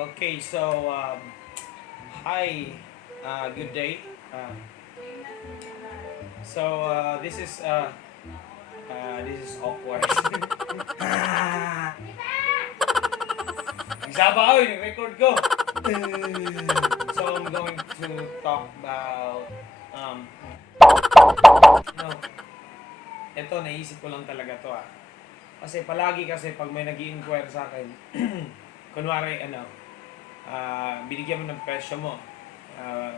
Okay, so hi, good day. This is awkward. Nagsaba ako, yung record ko. So I'm going to talk about no, ito naisip ko lang talaga to Kasi palagi pag may nag-i-inquire sa akin, kunwari binigyan mo ng presyo mo. Uh,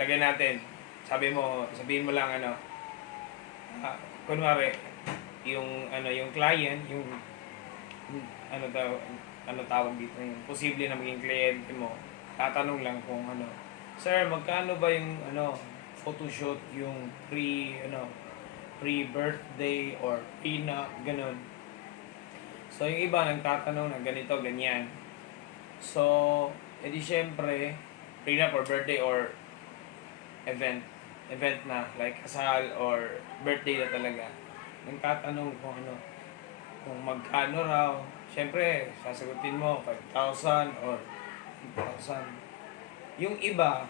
Lagay natin, sabihin mo lang kunwari, yung client, ano daw, ano tawag dito, yung posible na maging kliyente mo, tatanong lang kung sir, magkano ba yung photoshoot, yung pre-birthday or prenup, ganun. So yung iba nagtatanong na ganito, ganyan. So, edi syempre, prenup or birthday or event na, like kasal or birthday na talaga. Nagtatanong kung magkano raw. Syempre, sasagutin mo, 5,000 or 10,000. Yung iba,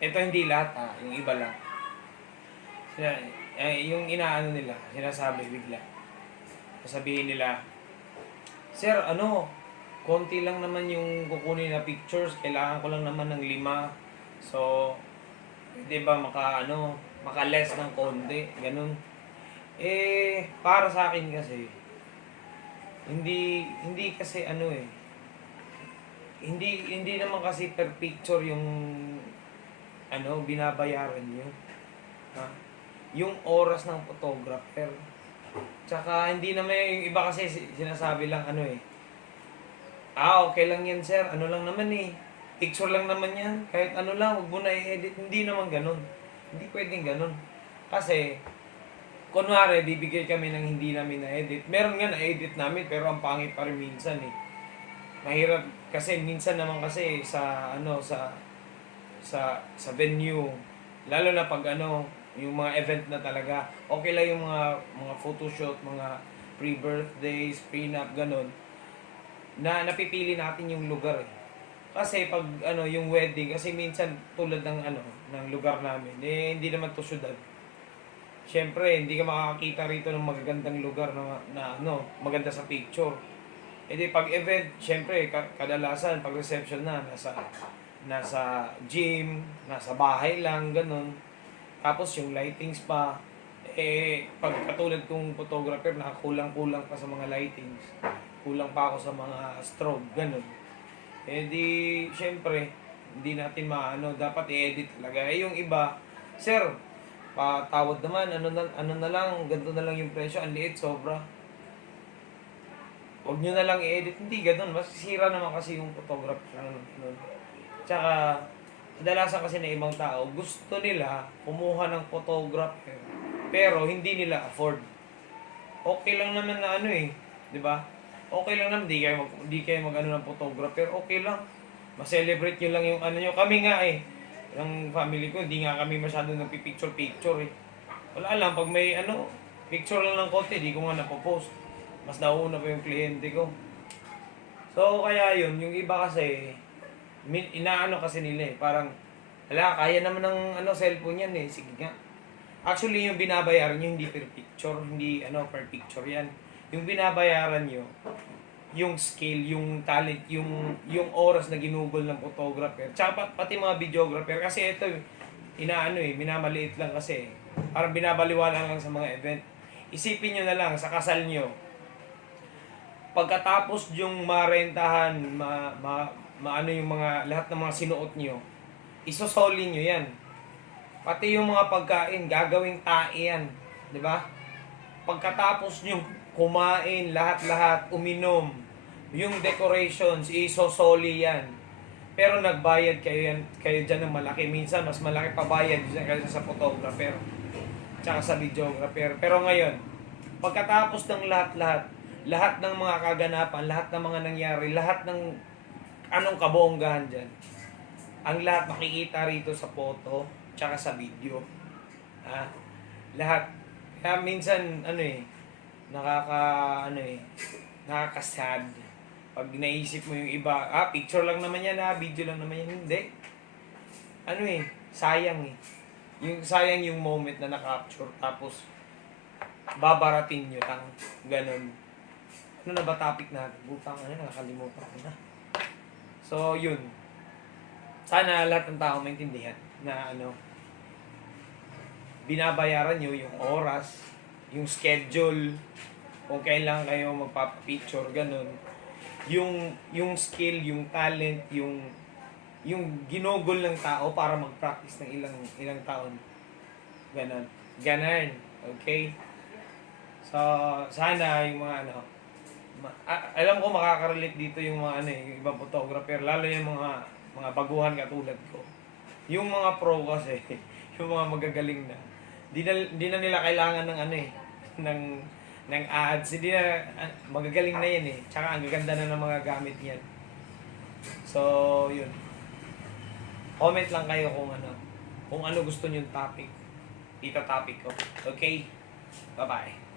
ito hindi lahat yung iba lang. Yung inaano nila, sinasabi bigla. Sasabihin nila, sir, konti lang naman yung kukunin na pictures, kailangan ko lang naman ng 5. So, pwede ba maka-less ng konti, ganun. Para sa akin kasi, hindi kasi hindi naman kasi per picture yung binabayaran nyo. Yung oras ng photographer. Tsaka hindi naman yung iba kasi sinasabi lang okay lang yan sir, lang naman picture lang naman yan, kahit lang, huwag mo na i-edit. Hindi naman ganun. Hindi pwedeng ganun. Kasi, kunwari, bibigay kami ng hindi namin na-edit. Meron nga na-edit namin, pero ang pangit pa rin minsan Mahirap, kasi minsan naman kasi sa venue, lalo na pag yung mga event na talaga, okay lang yung mga photoshoot, mga pre-birthdays, prenup, ganun, na napipili natin yung lugar Kasi pag yung wedding, kasi minsan tulad ng lugar namin, hindi naman to syudad. Siyempre, hindi ka makakakita rito ng magagandang lugar na maganda sa picture. Pag event, siyempre, kadalasan pag reception nasa gym, nasa bahay lang, ganun. Tapos yung lightings pa, pag katulad kong photographer, kulang-kulang pa sa mga lightings. Kulang pa ako sa mga strobe, ganun. Siyempre, hindi natin dapat i-edit talaga. Yung iba, sir, patawad naman, na lang, ganito na lang yung presyo, ang liit, sobra. Huwag nyo na lang i-edit, hindi ganun, masisira naman kasi yung photographer. Tsaka, kadalasan kasi na ibang tao, gusto nila kumuha ng photographer, pero hindi nila afford. Okay lang naman na di ba? Okay lang naman, di kayo ng photographer, okay lang. Ma-celebrate nyo lang yung nyo. Kami nga yung family ko, hindi nga kami masyadong nagpipicture-picture Wala lang, pag may picture lang ng konti, di ko nga napopost. Mas nauna pa yung kliyente ko. So, kaya yun, yung iba kasi, kasi nila parang, kaya naman ng cellphone yan sige nga. Actually, yung binabayaran nyo, hindi per picture, hindi per picture yan. Yung binabayaran nyo, yung skill, yung talent, yung oras na ginugol ng photographer, tsaka pati mga videographer, kasi ito, minamaliit lang kasi, parang binabaliwala lang sa mga event. Isipin nyo na lang, sa kasal nyo, pagkatapos yung marentahan, yung mga, lahat ng mga sinuot nyo, isosoli nyo yan. Pati yung mga pagkain, gagawing tae yan. Di ba? Pagkatapos nyo kumain, lahat-lahat, uminom, yung decorations, isosoli yan. Pero nagbayad kayo dyan ng malaki. Minsan, mas malaki pa bayad dyan kaysa sa photographer. Tsaka sa videographer. Pero ngayon, pagkatapos ng lahat ng mga kaganapan, lahat ng mga nangyari, lahat ng anong kabonggahan dyan, ang lahat makikita rito sa photo, tsaka sa video. Lahat. Kaya minsan, nakaka-sad Pag naisip mo yung iba, picture lang naman yan video lang naman yan. Hindi. Ano sayang sayang yung moment na na-capture, tapos babarating nyo lang. Ganon. Ano na ba topic natin? Butang nakakalimutan ko na. So, yun. Sana lahat ng tao maintindihan na binabayaran nyo yung oras, yung schedule, kung kailan kayo magpapapicture, ganun. Yung skill, yung talent, yung ginugol ng tao para mag-practice ng ilang taon. Ganon. Ganon. Okay? So, sana yung mga alam ko makaka-relate dito yung mga yung ibang photographer, lalo yung mga baguhan katulad ko. Yung mga pro kasi, yung mga magagaling na, di na nila kailangan ng ng ads, hindi na magagaling na yan Tsaka ang gaganda na ng mga gamit niyan. So, yun. Comment lang kayo kung ano gusto niyo topic. Ita-topic ko. Okay? Bye-bye.